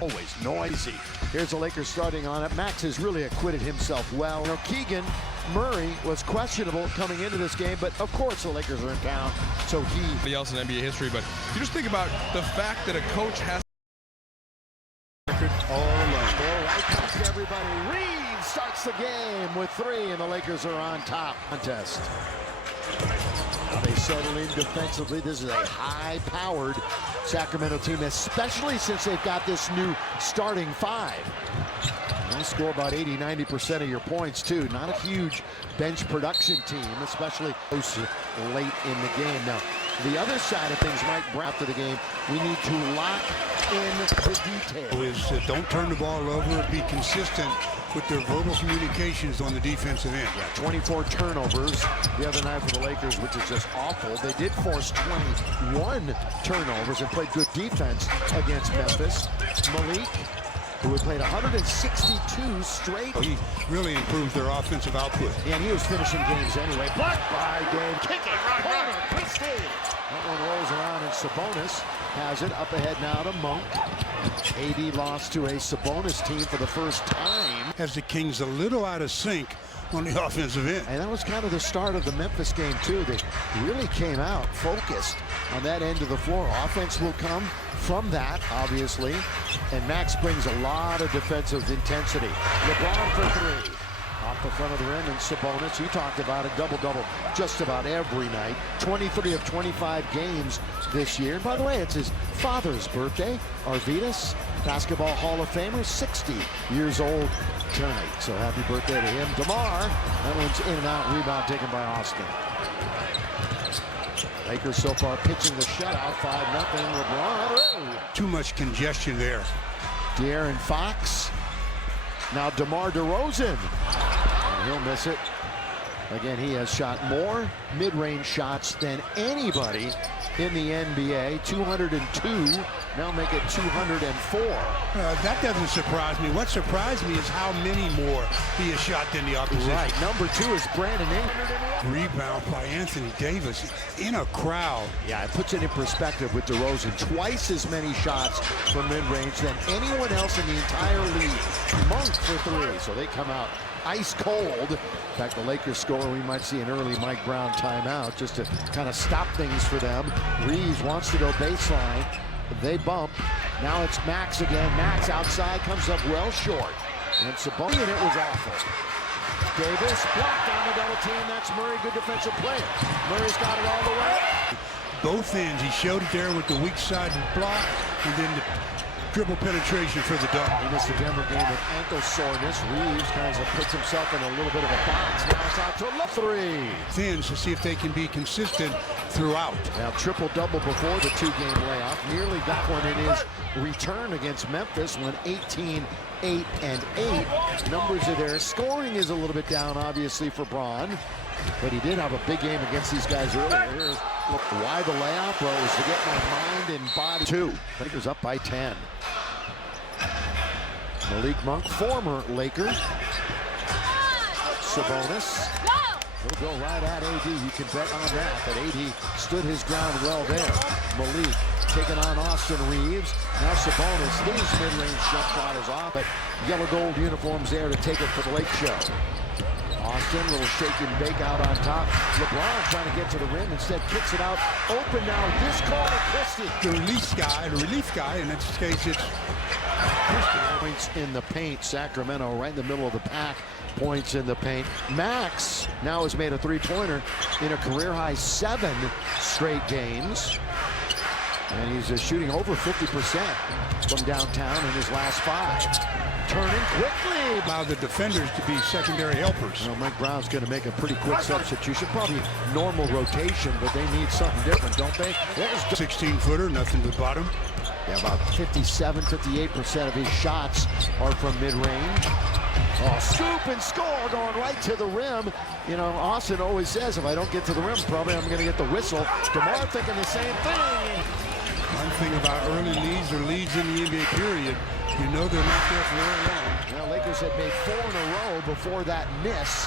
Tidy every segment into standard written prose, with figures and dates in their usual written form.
Always noisy. Here's the Lakers starting on it. Max has really acquitted himself well. You know, Keegan Murray was questionable coming into this game, but of course the Lakers are in town, so Nobody else in NBA history, but you just think about the fact that a coach has all alone. Right past everybody. Reeves starts the game with 3, and the Lakers are on top. Contest. They settle in defensively. This is a high-powered Sacramento team, especially since they've got this new starting 5. They'll score about 80–90% of your points, too. Not a huge bench production team, especially late in the game. Now, the other side of things, Mike Brown, after the game, we need to lock in the details. Don't turn the ball over. Be consistent with their verbal communications on the defensive end. Yeah, 24 turnovers the other night for the Lakers, which is just awful. They did force 21 turnovers and played good defense against Memphis. Malik, who had played 162 straight. He really improves their offensive output. And he was finishing games anyway. Blocked by Dave. Kicking corner, Christie. That one rolls around, and Sabonis has it up ahead now to Monk. AD lost to a Sabonis team for the first time. Has the Kings a little out of sync on the offensive end. And that was kind of the start of the Memphis game, too. They really came out focused on that end of the floor. Offense will come from that, obviously. And Max brings a lot of defensive intensity. LeBron for 3. Off the front of the rim, and Sabonis, you talked about it, double-double just about every night. 23 of 25 games this year. And by the way, it's his father's birthday. Arvidas, Basketball Hall of Famer, 60 years old tonight. So happy birthday to him. DeMar, that one's in and out, rebound taken by Austin. Lakers so far pitching the shutout, 5-0. LeBron. Too much congestion there. De'Aaron Fox. Now DeMar DeRozan. And he'll miss it. Again, he has shot more mid-range shots than anybody in the NBA. 202. Now make it 204. That doesn't surprise me. What surprised me is how many more he has shot than the opposition. Right. Number 2 is Brandon Ingram. Rebound by Anthony Davis in a crowd. Yeah, it puts it in perspective with DeRozan. Twice as many shots from mid-range than anyone else in the entire league. Monk for 3. So they come out ice cold. In fact, the Lakers score. We might see an early Mike Brown timeout just to kind of stop things for them. Reeves wants to go baseline. They bump. Now it's Max again. Max outside, comes up well short. And Sabonis, and it was awful. Davis blocked on the double team. That's Murray, good defensive player. Murray's got it all the way. Both ends. He showed it there with the weak side block, and then the dribble penetration for the dunk. He missed the Denver game with ankle soreness. Reeves kind of puts himself in a little bit of a box. Now it's out to left 3. Thins to see if they can be consistent throughout. Now triple-double before the 2-game layoff. Nearly got one in his return against Memphis when 18, 8, and 8. Numbers are there. Scoring is a little bit down, obviously, for Braun. But he did have a big game against these guys earlier. Look, why the layoff? Well, it was to get my mind and body. 2. Lakers up by 10. Malik Monk, former Laker. Sabonis. He'll go right at AD. You can bet on that. But AD stood his ground well there. Malik taking on Austin Reeves. Now Sabonis, his mid-range jump shot is off. But yellow gold uniforms there to take it for the Lake Show. Austin, little shake and bake out on top. LeBron trying to get to the rim, instead kicks it out. Open now, this corner, Christie. The relief guy, in this case it's Christie. Points in the paint, Sacramento right in the middle of the pack. Points in the paint. Max now has made a 3-pointer in a career-high 7 straight games. And he's shooting over 50% from downtown in his last 5. Turning quickly. Allow the defenders to be secondary helpers. Well, Mike Brown's going to make a pretty quick substitution. Probably normal rotation, but they need something different, don't they? There's 16-footer, nothing but bottom. Yeah, about 57, 58% of his shots are from mid-range. Oh, scoop and score going right to the rim. You know, Austin always says, if I don't get to the rim, probably I'm going to get the whistle. DeMar thinking the same thing. One thing about early leads or leads in the NBA period, you know they're not there for very long. Well, Lakers had made 4 in a row before that miss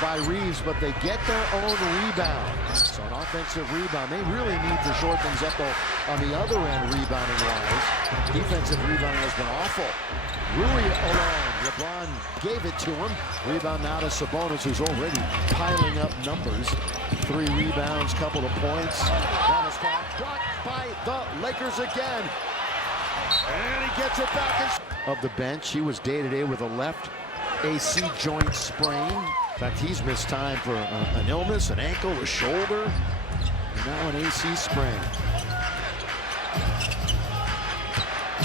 by Reeves, but they get their own rebound. So an offensive rebound. They really need to short things up though on the other end rebounding-wise. Defensive rebounding has been awful. Rui alone. LeBron gave it to him. Rebound now to Sabonis, who's already piling up numbers. 3 rebounds, couple of points. That is brought by the Lakers again. And he gets it back. Of the bench, he was day-to-day with a left AC joint sprain. In fact, he's missed time for an illness, an ankle, a shoulder, and now an AC sprain.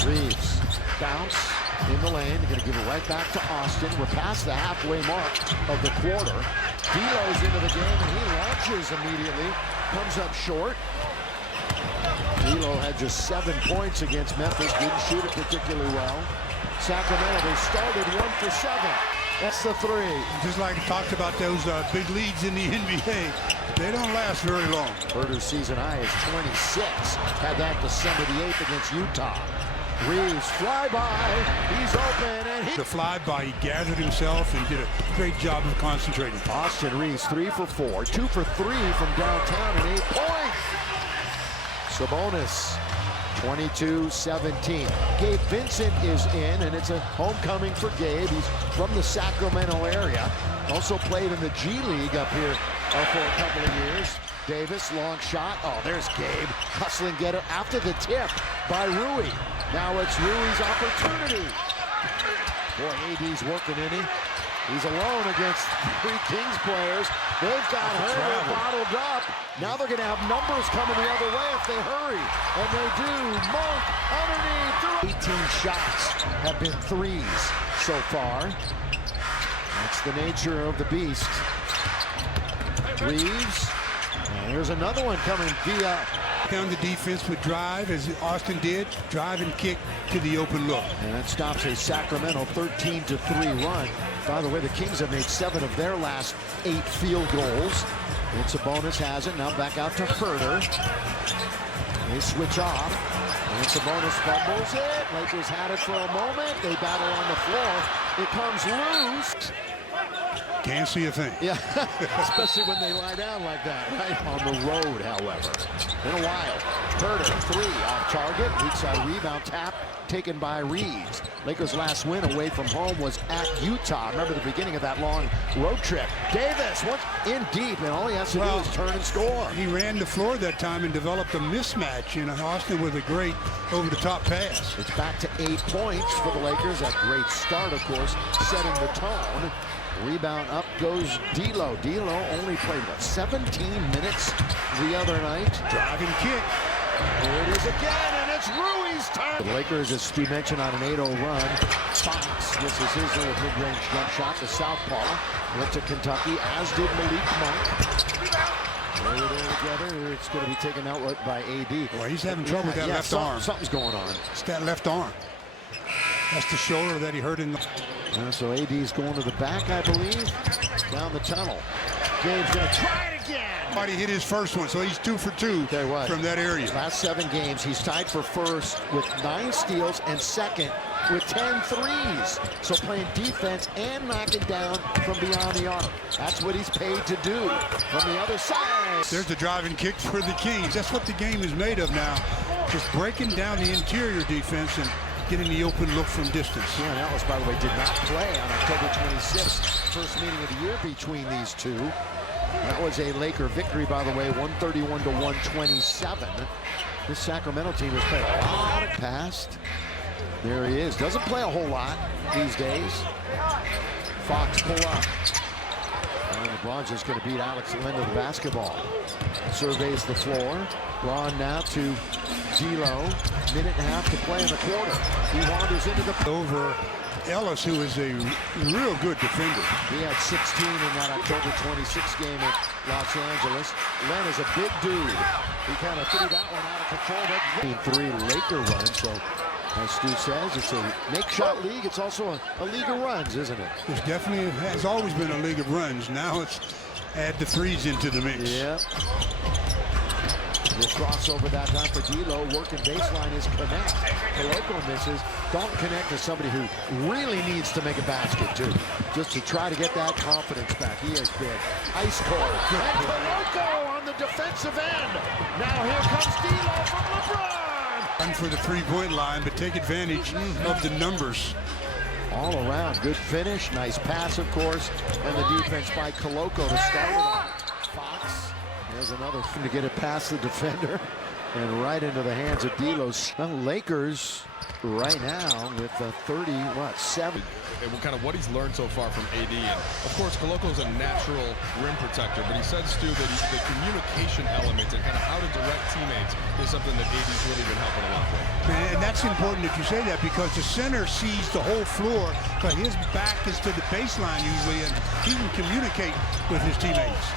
Reeves, bounce in the lane. They're going to give it right back to Austin. We're past the halfway mark of the quarter. D'Lo's into the game, and he launches immediately. Comes up short. D'Lo had just 7 points against Memphis. Didn't shoot it particularly well. Sacramento, they started 1 for 7. That's the 3. Just like I talked about those big leads in the NBA, they don't last very long. Herter's season high is 26. Had that December the 8th against Utah. Reeves, flyby. He's open, and The flyby, he gathered himself and did a great job of concentrating. Austin Reeves, 3 for 4, 2 for 3 from downtown, and 8 points. Sabonis, 22-17. Gabe Vincent is in, and it's a homecoming for Gabe. He's from the Sacramento area. Also played in the G League up here for a couple of years. Davis, long shot. Oh, there's Gabe. Hustling getter after the tip by Rui. Now it's Rui's opportunity. Boy, AD's working, isn't he? He's alone against 3 Kings players. They've got Herter bottled up. Now they're going to have numbers coming the other way if they hurry. And they do. Monk underneath. 18 shots have been 3s so far. That's the nature of the beast. Reeves. And here's another one coming via. Down the defense would drive, as Austin did, drive and kick to the open look. And that stops a Sacramento 13-3 run. By the way, the Kings have made 7 of their last 8 field goals. And Sabonis has it. Now back out to Herter. They switch off. And Sabonis fumbles it. Lakers had it for a moment. They battle on the floor. It comes loose. Can't see a thing. Yeah, especially when they lie down like that, right? On the road, however. In a while. Herter, 3 off target. Weak side rebound tap taken by Reeves. Lakers' last win away from home was at Utah. Remember the beginning of that long road trip. Davis, once in deep, and all he has to do is turn and score. He ran the floor that time and developed a mismatch in Austin with a great over-the-top pass. It's back to 8 points for the Lakers. A great start, of course, setting the tone. Rebound up goes D'Lo. D'Lo only played, what, 17 minutes the other night. Driving kick. Here it is again, and it's Rui's turn. The Lakers, as Steve mentioned, on an 8-0 run. Fox, this is his little mid-range jump shot to southpaw. Went to Kentucky, as did Malik Monk. They were there together. It's going to be taken out by AD. Well, he's having trouble with that left arm. Something's going on. It's that left arm. That's the shoulder that he hurt in the... So AD's going to the back, I believe. Down the tunnel. Gabe's going to try it again. He hit his first one, so he's 2 for 2 from that area. Last 7 games, he's tied for first with 9 steals and second with 10 threes. So playing defense and knocking down from beyond the arc. That's what he's paid to do. From the other side. There's the driving kick for the Kings. That's what the game is made of now. Just breaking down the interior defense and getting the open look from distance. Yeah, Ellis, by the way, did not play on October 26th. First meeting of the year between these two. That was a Laker victory, by the way, 131-127. This Sacramento team has played a lot of past. There he is. Doesn't play a whole lot these days. Fox pull up. And LeBron's just going to beat Alex Len to the basketball. Surveys the floor. LeBron now to D'Lo. Minute and a half to play in the quarter. He wanders into the... Over Ellis, who is a real good defender. He had 16 in that October 26th game in Los Angeles. Len is a big dude. He kind of threw that one out of control. 3 Laker runs, so as Stu says, it's a make-shot league. It's also a league of runs, isn't it? It definitely has always been a league of runs. Now it's add the threes into the mix. Yep. Will cross over that time for D'Lo. Working baseline is connect. Coloco misses. Don't connect to somebody who really needs to make a basket too, just to try to get that confidence back. He has been ice cold. And Coloco on the defensive end. Now here comes D'Lo from LeBron. Run for the three-point line, but take advantage of the numbers. All around, good finish, nice pass, of course, and the defense by Coloco to start it off. Fox, there's another to get it past the defender and right into the hands of D'Lo. The Lakers right now with the 7. And kind of what he's learned so far from AD. And of course, Coloco's a natural rim protector, but he said, Stu, that the communication element and kind of how to direct teammates is something that AD's really been helping a lot with. And that's important that you say that, because the center sees the whole floor, but his back is to the baseline usually, and he can communicate with his teammates.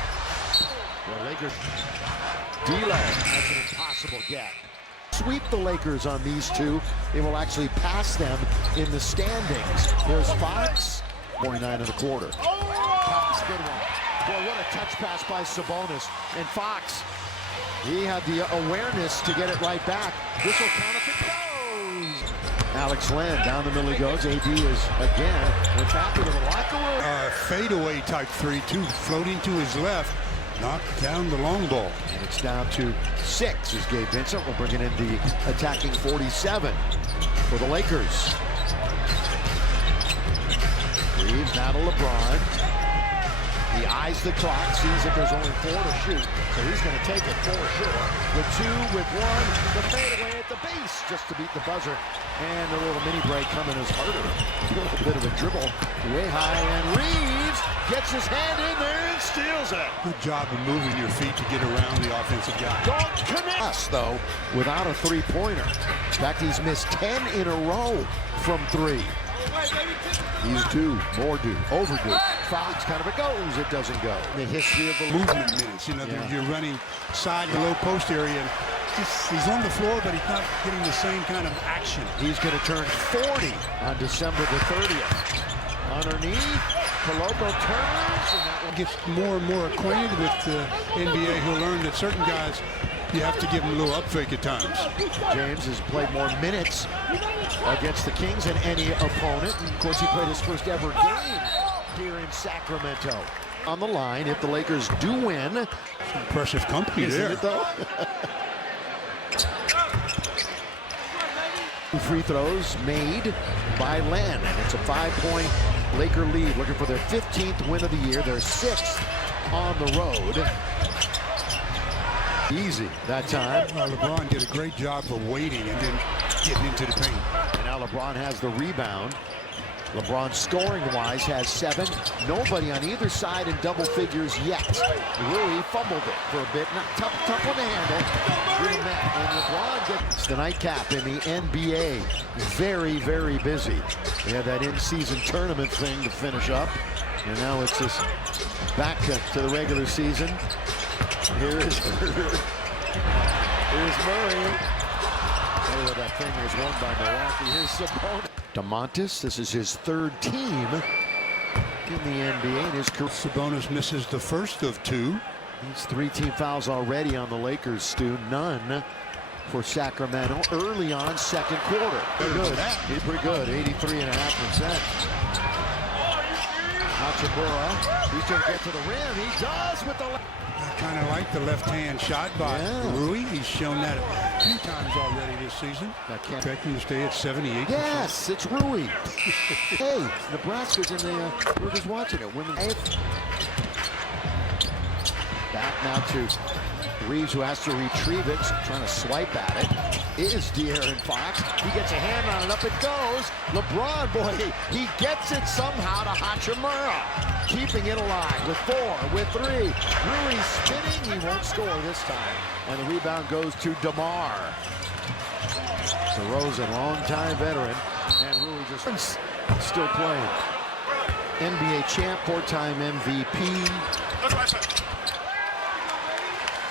The Lakers, D'Lo has an impossible get. Sweep the Lakers on these two. It will actually pass them in the standings. There's Fox, 49 in the quarter. Pass, good one. Boy, what a touch pass by Sabonis. And Fox, he had the awareness to get it right back. This will count if it goes. Alex Len, down the middle he goes. AD is, again, went back into the locker room. Fadeaway type 3-2, floating to his left. Knocked down the long ball. And it's down to 6 as Gabe Vincent will bring it in the attacking 47 for the Lakers. Reeves now to LeBron. He eyes the clock, sees that there's only 4 to shoot, so he's going to take it 4 short. With 2, with 1, the fadeaway at the base just to beat the buzzer. And a little mini break coming is harder. A little bit of a dribble way high, and Reeves gets his hand in there and steals it. Good job of moving your feet to get around the offensive guy. Don't connect. Us, though, without a three-pointer. In fact, he's missed 10 in a row from 3. He's due, more due, overdue. Fox kind of it goes, it doesn't go. The history of the Movement minutes, you know, you're running side to low post area, and he's on the floor, but he's not getting the same kind of action. He's going to turn 40 on December the 30th. Underneath, Coloco turns, and that one Gets more and more acquainted with the NBA. He'll learn that certain guys, you have to give them a little up fake at times. James has played more minutes against the Kings than any opponent. And of course, he played his first ever game here in Sacramento. On the line, if the Lakers do win. Impressive company there. Isn't it, though? 2 free throws made by Len, and it's a 5-point Laker lead, looking for their 15th win of the year, their 6th on the road. Easy that time. LeBron did a great job of waiting and then getting into the paint. And now LeBron has the rebound. LeBron scoring-wise has 7. Nobody on either side in double figures yet. Rui fumbled it for a bit. Not tough one to handle. Through the net. And LeBron gets the nightcap in the NBA. Very, very busy. They had that in-season tournament thing to finish up. And now it's just back to the regular season. Here is Murray. Oh, that thing was won by Milwaukee. Here's Sabonis. DeMontis, this is his 3rd team in the NBA in his career. Sabonis misses the first of 2. He's 3 team fouls already on the Lakers, Stu. None for Sacramento early on, 2nd quarter. Pretty good. He's pretty good, 83.5%. Hachimura, he's going to get to the rim. He does with the I kind of like the left-hand shot by Rui. He's shown that a few times already this season. Expecting to stay at 78%. Yes, it's Rui. Hey, Nebraska's in the, we're just watching it. Women's. Back now to Reeves, who has to retrieve it, trying to swipe at it. Is De'Aaron Fox. He gets a hand on it, up it goes. LeBron, boy, he gets it somehow to Hachimura. Keeping it alive with 4, with 3. Rui spinning, he won't score this time. And the rebound goes to DeMar. DeRozan, longtime veteran. And Rui just still playing. NBA champ, 4-time MVP.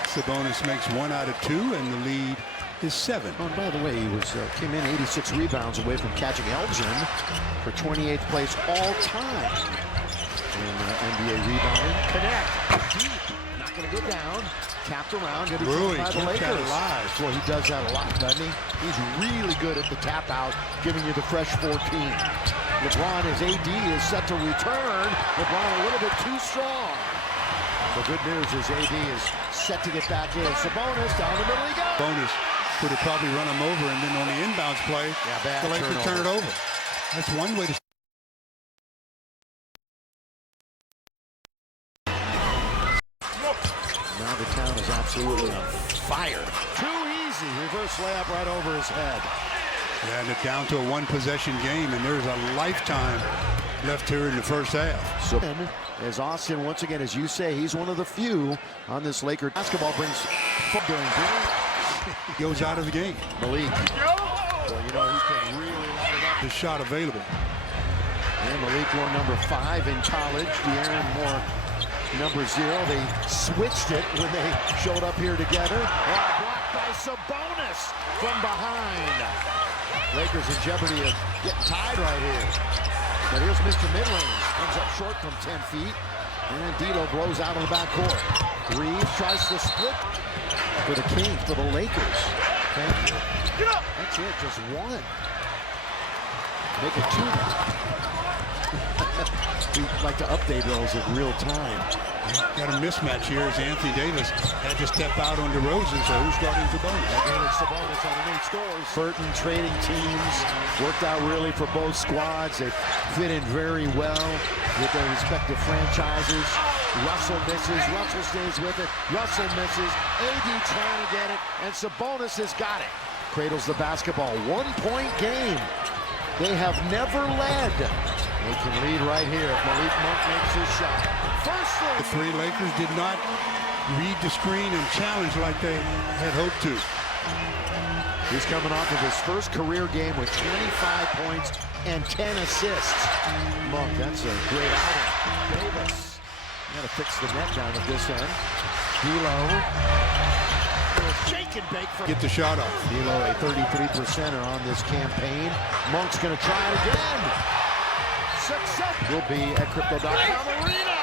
Sabonis makes 1 out of 2, and the lead is 7. Oh, and by the way, he was came in 86 rebounds away from catching Elgin for 28th place all time in NBA rebounding. Connect. Deep. Not going to go down. tapped around, getting Really by the kept that Lakers. alive. Well, he does that a lot, doesn't he? He's really good at the tap out, giving you the fresh 14. LeBron, his AD is set to return. LeBron a little bit too strong. The good news is AD is set to get back in. Sabonis down the middle he goes. Bonus could have probably run him over, and then on the inbounds play, bad the Lakers turn it over. That's one way to. Now the town is absolutely on fire. Too easy. Reverse layup right over his head. Yeah, and it's down to a one-possession game, and there's a lifetime left here in the first half. So as Austin, once again, as you say, he's one of the few on this Laker basketball brings during He goes out of the game. Malik. Well, you know, he can really light it up. The shot available. And Malik wore number 5 in college. De'Aaron wore number 0. They switched it when they showed up here together. Blocked by Sabonis from behind. Lakers in jeopardy of getting tied right here. But here's Mr. Midrange. Comes up short from 10 feet. And D'Lo blows out of the backcourt. Reeves tries to split for the Kings, for the Lakers. Thank you. That's it, just one. Make it 2. We'd like to update those in real time. Got a mismatch here as Anthony Davis had to step out on DeRozan, so who's guarding Sabonis? Sabonis underneath scores. Burton trading teams. Worked out really for both squads. They fit in very well with their respective franchises. Russell misses. Russell stays with it. Russell misses. AD trying to get it. And Sabonis has got it. Cradles the basketball. 1-point game. They have never led. They can lead right here if Malik Monk makes his shot. The 3 Lakers did not read the screen and challenge like they had hoped to. He's coming off of his first career game with 25 points and 10 assists. Monk, that's a great outing. Davis, got to fix the net down at this end. D'Lo, shake and bake for. Get the shot off. D'Lo, a 33%er on this campaign. Monk's going to try it again. Success will be at Crypto.com Arena.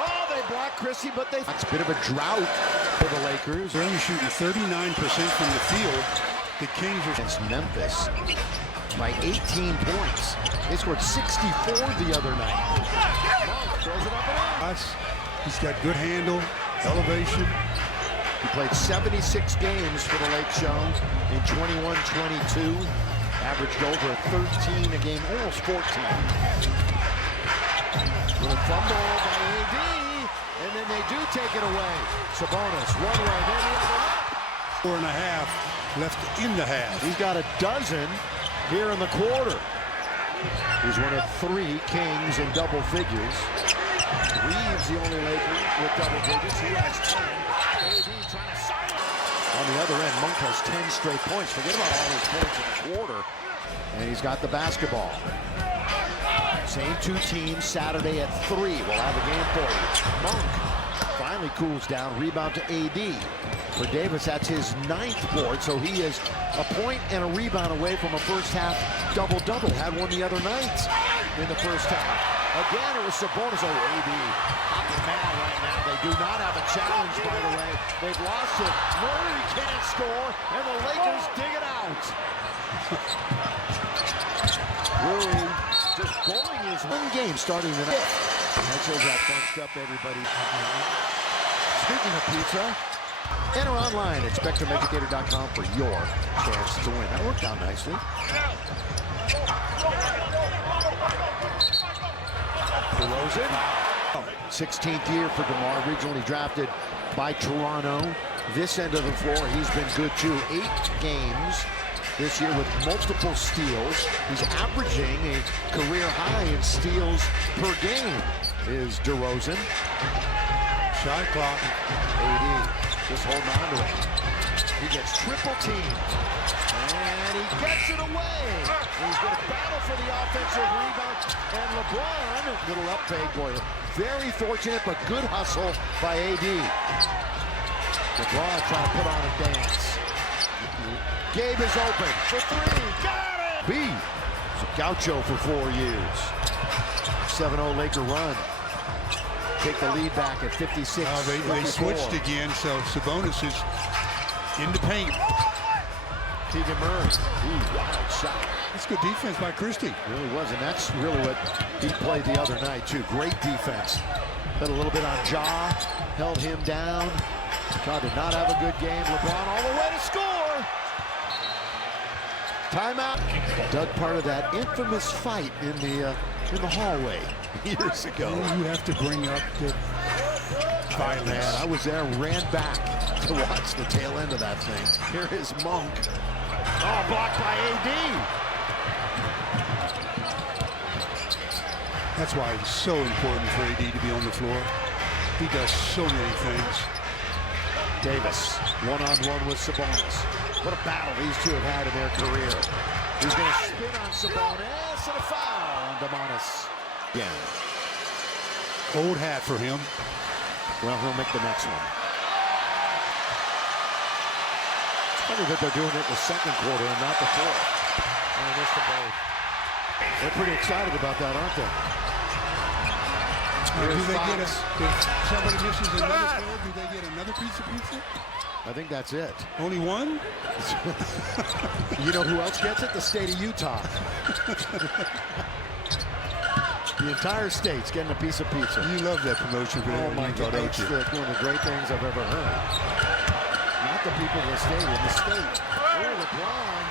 Oh, they blocked Christie, but they. It's a bit of a drought for the Lakers. They're only shooting 39% from the field. The Kings are against Memphis by 18 points. They scored 64 the other night. Monk throws it up and out. He's got good handle, elevation. He played 76 games for the Lake Show in 21-22. Averaged over 13 a game, almost 14. Little fumble by AD, and then they do take it away. Sabonis, one way, then the other. 4.5 left in the half. He's got a dozen here in the quarter. He's one of 3 Kings in double figures. Reeves the only Laker with double digits. He has 10. AD trying to silence. On the other end, Monk has 10 straight points. Forget about all his points in the quarter. And he's got the basketball. Same 2 teams Saturday at 3. We'll have a game for you. Monk finally cools down. Rebound to AD. For Davis, that's his 9th board, so he is a point and a rebound away from a first half double-double. Had one the other night in the first half. Again, it was Sabonis. Oh, AD up and mad right now. They do not have a challenge, by the way. They've lost it. Murray can't score, and the Lakers dig it out. Murray just blowing his one game starting tonight. That shows how bunched up everybody. Speaking of pizza, enter online at SpectrumEducator.com for your chance to win. That worked out nicely. DeRozan, 16th year for DeMar, originally drafted by Toronto. This end of the floor, he's been good too. 8 games this year with multiple steals. He's averaging a career high in steals per game, is DeRozan. Shot clock. AD just holding on to it. He gets triple teamed. And he gets it away. He's going to battle for the offensive rebound. And LeBron, little up fade, boy. Very fortunate, but good hustle by AD. LeBron trying to put on a dance. Gabe is open for 3. Got it! B. It's a Gaucho for 4 years. 7-0 Laker run. take the lead back at 56. They switched again, so Sabonis is in the paint. Keegan Murray. Ooh, wild shot. That's good defense by Christie. Really was, and that's really what he played the other night, too. Great defense. Put a little bit on Ja, held him down. Ja did not have a good game. LeBron all the way to score. Timeout. Doug, part of that infamous fight in the hallway years ago. You have to bring up the violence. Man, I was there, ran back to watch the tail end of that thing. Here is Monk. Oh, blocked by AD. That's why it's so important for AD to be on the floor. He does so many things. Davis, one-on-one with Sabonis. What a battle these two have had in their career. He's going to spin on Sabonis and a foul on Demonis. Again. Old hat for him. Well, he'll make the next one. It's funny that they're doing it in the second quarter and not the fourth. And they missed the both. They're pretty excited about that, aren't they? Do they get if somebody misses another field, do they get another piece of pizza? I think that's it. Only one? You know who else gets it? The state of Utah. The entire state's getting a piece of pizza. You love that promotion for Oh my God, don't you? it's one of the great things I've ever heard. Not the people of the stadium, the state. Oh, LeBron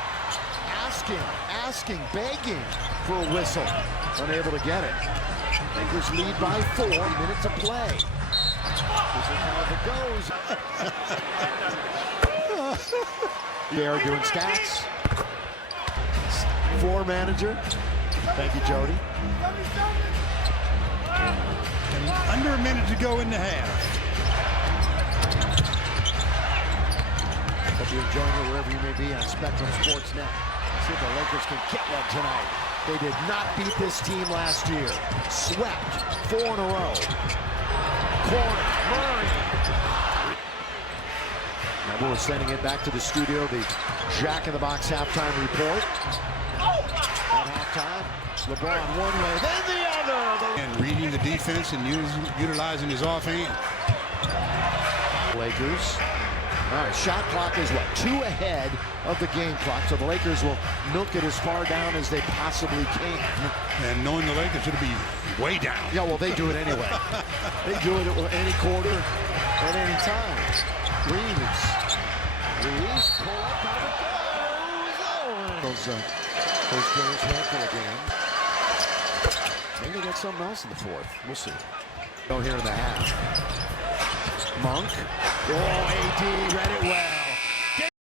asking, begging for a whistle. Unable to get it. Lakers lead by 4 minutes of play. This is how it goes. They are doing stats. Floor manager. Thank you, Jody. And under a minute to go in the half. Hope you're enjoying it wherever you may be on Spectrum Sports Net. See if the Lakers can get one tonight. They did not beat this team last year. Swept 4 in a row. Corner, Murray. Now we're sending it back to the studio. The Jack in the Box halftime report. At halftime, LeBron one way, then the other. And reading the defense and utilizing his offhand. Lakers. All right, shot clock is what? 2 ahead of the game clock, so the Lakers will milk it as far down as they possibly can. And knowing the Lakers, it'll be way down. Yeah, well, they do it anyway. They do it at any quarter, at any time. Reeves, pull up, how it goes. Oh, those games, handful of games. Maybe they got something else in the fourth. We'll see. Go here in the half. Monk. Oh, AD read it well.